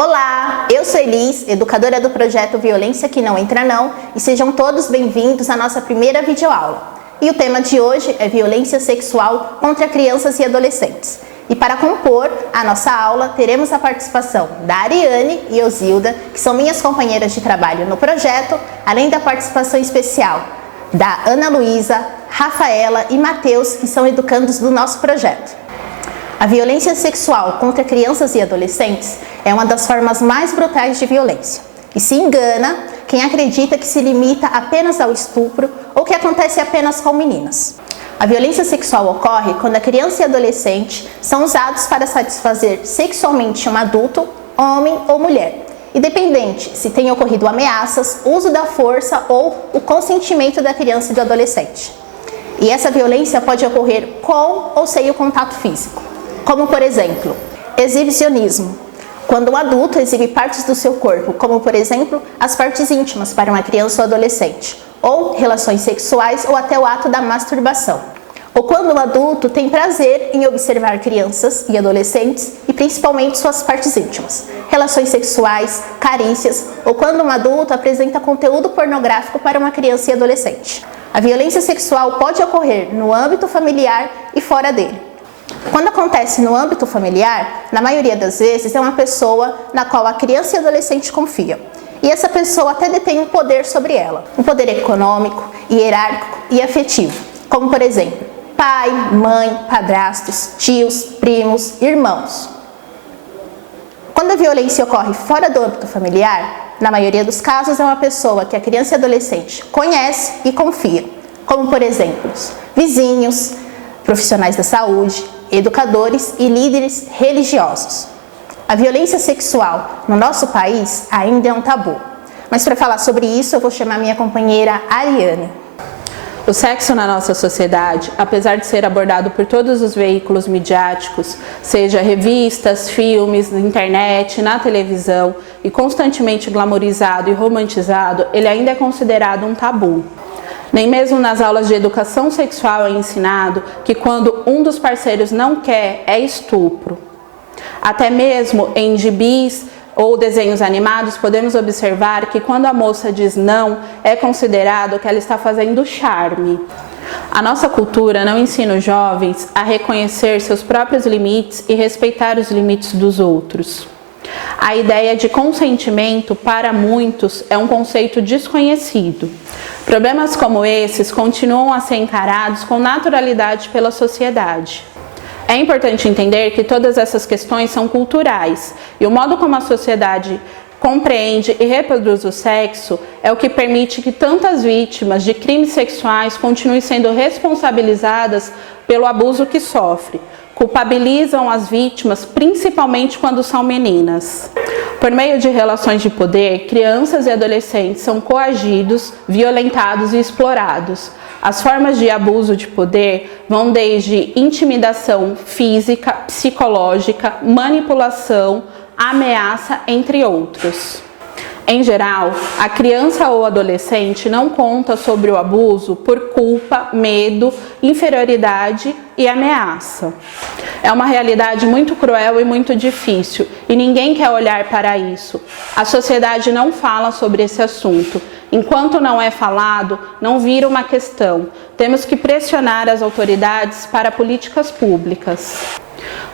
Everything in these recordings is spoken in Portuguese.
Olá, eu sou Elis, educadora do projeto Violência que Não Entra Não, e sejam todos bem-vindos à nossa primeira videoaula. E o tema de hoje é violência sexual contra crianças e adolescentes. E para compor a nossa aula, teremos a participação da Ariane e Osilda, que são minhas companheiras de trabalho no projeto, além da participação especial da Ana Luísa, Rafaela e Matheus, que são educandos do nosso projeto. A violência sexual contra crianças e adolescentes é uma das formas mais brutais de violência. E se engana quem acredita que se limita apenas ao estupro ou que acontece apenas com meninas. A violência sexual ocorre quando a criança e adolescente são usados para satisfazer sexualmente um adulto, homem ou mulher, independente se tenha ocorrido ameaças, uso da força ou o consentimento da criança e do adolescente. E essa violência pode ocorrer com ou sem o contato físico, como por exemplo, exibicionismo, quando um adulto exibe partes do seu corpo, como por exemplo, as partes íntimas para uma criança ou adolescente, ou relações sexuais ou até o ato da masturbação. Ou quando um adulto tem prazer em observar crianças e adolescentes e principalmente suas partes íntimas, relações sexuais, carícias, ou quando um adulto apresenta conteúdo pornográfico para uma criança e adolescente. A violência sexual pode ocorrer no âmbito familiar e fora dele. Quando acontece no âmbito familiar, na maioria das vezes é uma pessoa na qual a criança e adolescente confiam. E essa pessoa até detém um poder sobre ela, um poder econômico, hierárquico e afetivo, como por exemplo, pai, mãe, padrastos, tios, primos, irmãos. Quando a violência ocorre fora do âmbito familiar, na maioria dos casos é uma pessoa que a criança e adolescente conhece e confia, como por exemplo, vizinhos, profissionais da saúde, educadores e líderes religiosos. A violência sexual no nosso país ainda é um tabu, mas para falar sobre isso eu vou chamar minha companheira Ariane. O sexo na nossa sociedade, apesar de ser abordado por todos os veículos midiáticos, seja revistas, filmes, na internet, na televisão, e constantemente glamorizado e romantizado, ele ainda é considerado um tabu. Nem mesmo nas aulas de educação sexual é ensinado que quando um dos parceiros não quer, é estupro. Até mesmo em gibis ou desenhos animados, podemos observar que quando a moça diz não, é considerado que ela está fazendo charme. A nossa cultura não ensina os jovens a reconhecer seus próprios limites e respeitar os limites dos outros. A ideia de consentimento, para muitos, é um conceito desconhecido. Problemas como esses continuam a ser encarados com naturalidade pela sociedade. É importante entender que todas essas questões são culturais e o modo como a sociedade compreende e reproduz o sexo é o que permite que tantas vítimas de crimes sexuais continuem sendo responsabilizadas pelo abuso que sofre. Culpabilizam as vítimas, principalmente quando são meninas. Por meio de relações de poder, crianças e adolescentes são coagidos, violentados e explorados. As formas de abuso de poder vão desde intimidação física, psicológica, manipulação, ameaça, entre outros. Em geral, a criança ou adolescente não conta sobre o abuso por culpa, medo, inferioridade e ameaça. É uma realidade muito cruel e muito difícil, e ninguém quer olhar para isso. A sociedade não fala sobre esse assunto. Enquanto não é falado, não vira uma questão. Temos que pressionar as autoridades para políticas públicas.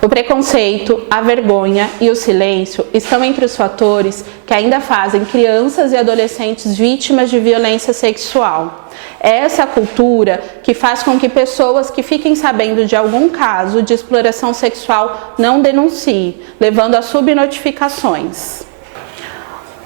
O preconceito, a vergonha e o silêncio estão entre os fatores que ainda fazem crianças e adolescentes vítimas de violência sexual. É essa cultura que faz com que pessoas que fiquem sabendo de algum caso de exploração sexual não denunciem, levando a subnotificações.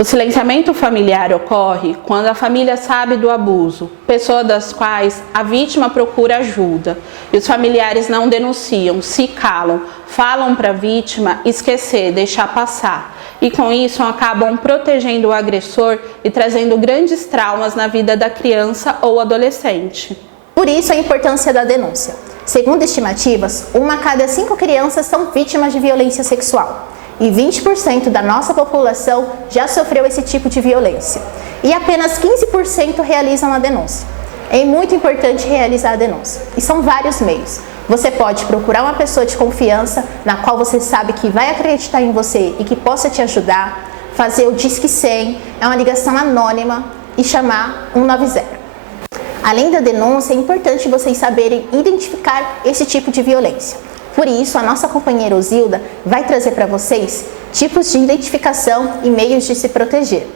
O silenciamento familiar ocorre quando a família sabe do abuso, pessoas das quais a vítima procura ajuda, e os familiares não denunciam, se calam, falam para a vítima esquecer, deixar passar, e com isso acabam protegendo o agressor e trazendo grandes traumas na vida da criança ou adolescente. Por isso a importância da denúncia. Segundo estimativas, 1 a cada 5 crianças são vítimas de violência sexual. E 20% da nossa população já sofreu esse tipo de violência. E apenas 15% realizam a denúncia. É muito importante realizar a denúncia. E são vários meios. Você pode procurar uma pessoa de confiança na qual você sabe que vai acreditar em você e que possa te ajudar, fazer o Disque 100, é uma ligação anônima, e chamar 190. Além da denúncia, é importante vocês saberem identificar esse tipo de violência. Por isso, a nossa companheira Osilda vai trazer para vocês tipos de identificação e meios de se proteger.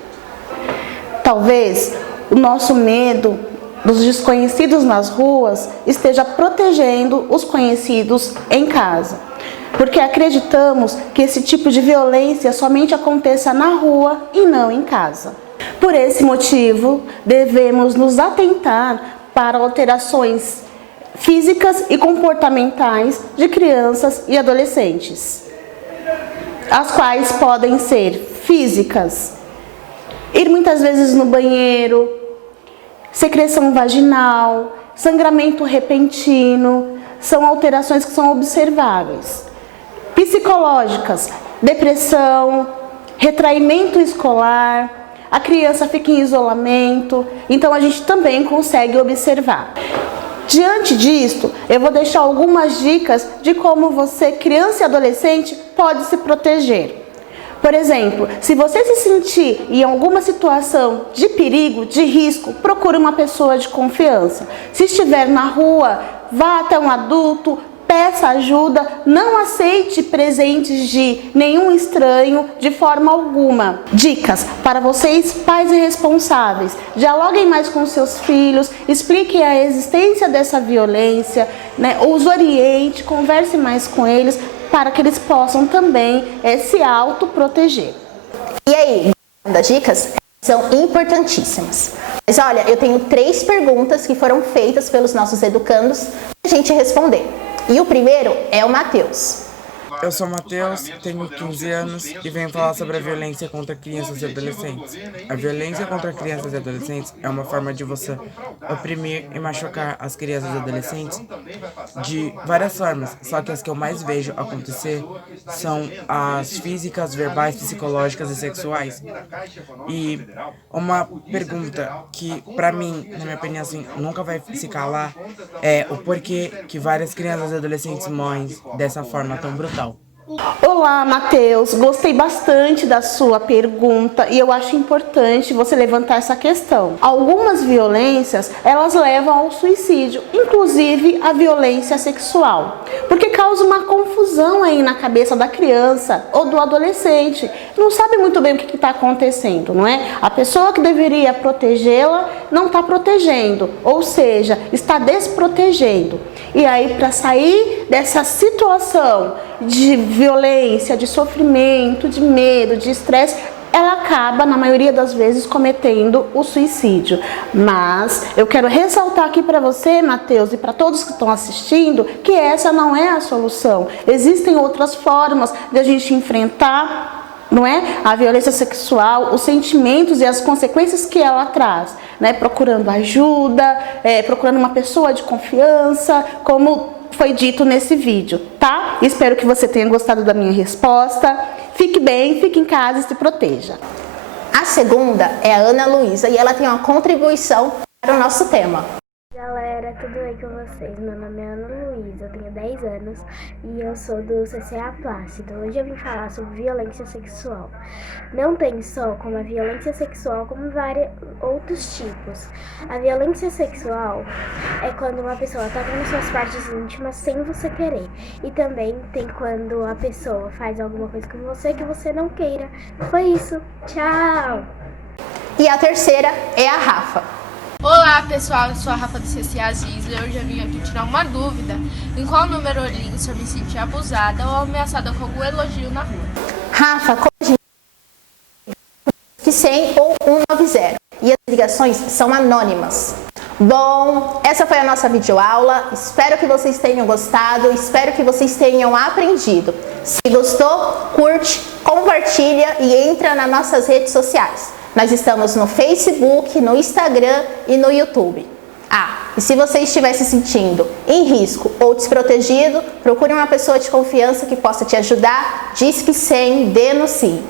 Talvez o nosso medo dos desconhecidos nas ruas esteja protegendo os conhecidos em casa, porque acreditamos que esse tipo de violência somente aconteça na rua e não em casa. Por esse motivo, devemos nos atentar para alterações físicas e comportamentais de crianças e adolescentes, as quais podem ser físicas, ir muitas vezes no banheiro, secreção vaginal, sangramento repentino, são alterações que são observáveis. Psicológicas, depressão, retraimento escolar, a criança fica em isolamento, então a gente também consegue observar. Diante disto, eu vou deixar algumas dicas de como você, criança e adolescente, pode se proteger. Por exemplo, se você se sentir em alguma situação de perigo, de risco, procure uma pessoa de confiança. Se estiver na rua, vá até um adulto, peça ajuda, não aceite presentes de nenhum estranho de forma alguma. Dicas para vocês, pais e responsáveis: dialoguem mais com seus filhos, expliquem a existência dessa violência, os oriente, converse mais com eles, para que eles possam também se autoproteger. E aí, das dicas são importantíssimas. Mas olha, eu tenho 3 perguntas que foram feitas pelos nossos educandos para a gente responder. E o primeiro é o Matheus. Eu sou o Matheus, tenho 15 anos e venho falar sobre a violência contra crianças e adolescentes. A violência contra crianças e adolescentes é uma forma de você oprimir e machucar as crianças e adolescentes de várias formas, só que as que eu mais vejo acontecer são as físicas, verbais, psicológicas e sexuais. E uma pergunta que, pra mim, na minha opinião, assim, nunca vai se calar é o porquê que várias crianças e adolescentes morrem dessa forma tão brutal. Olá, Matheus, gostei bastante da sua pergunta e eu acho importante você levantar essa questão. Algumas violências, elas levam ao suicídio, inclusive a violência sexual, porque causa uma confusão aí na cabeça da criança ou do adolescente. Não sabe muito bem o que está acontecendo, não é? A pessoa que deveria protegê-la não está protegendo, ou seja, está desprotegendo. E aí, para sair dessa situação de violência, de sofrimento, de medo, de estresse, ela acaba, na maioria das vezes, cometendo o suicídio. Mas eu quero ressaltar aqui para você, Matheus, e para todos que estão assistindo, que essa não é a solução. Existem outras formas de a gente enfrentar, não é, a violência sexual, os sentimentos e as consequências que ela traz, né? Procurando ajuda, procurando uma pessoa de confiança, como foi dito nesse vídeo, tá? Espero que você tenha gostado da minha resposta. Fique bem, fique em casa e se proteja. A segunda é a Ana Luísa e ela tem uma contribuição para o nosso tema. Galera, tudo bem com vocês? Meu nome é Ana Luísa, eu tenho 10 anos e eu sou do CCA Plácido. Hoje eu vim falar sobre violência sexual. Não tem só como a violência sexual, como vários outros tipos. A violência sexual é quando uma pessoa toca nas suas partes íntimas sem você querer. E também tem quando a pessoa faz alguma coisa com você que você não queira. Foi isso. Tchau! E a terceira é a Rafa. Olá pessoal, eu sou a Rafa do CCA Aziz e eu já vim aqui tirar uma dúvida em qual número eu ligo se eu me sentir abusada ou ameaçada com algum elogio na rua. Rafa, corrige 100 ou 190 e as ligações são anônimas. Bom, essa foi a nossa videoaula, espero que vocês tenham gostado, espero que vocês tenham aprendido. Se gostou, curte, compartilha e entra nas nossas redes sociais. Nós estamos no Facebook, no Instagram e no YouTube. E se você estiver se sentindo em risco ou desprotegido, procure uma pessoa de confiança que possa te ajudar. Disque 100, denuncie.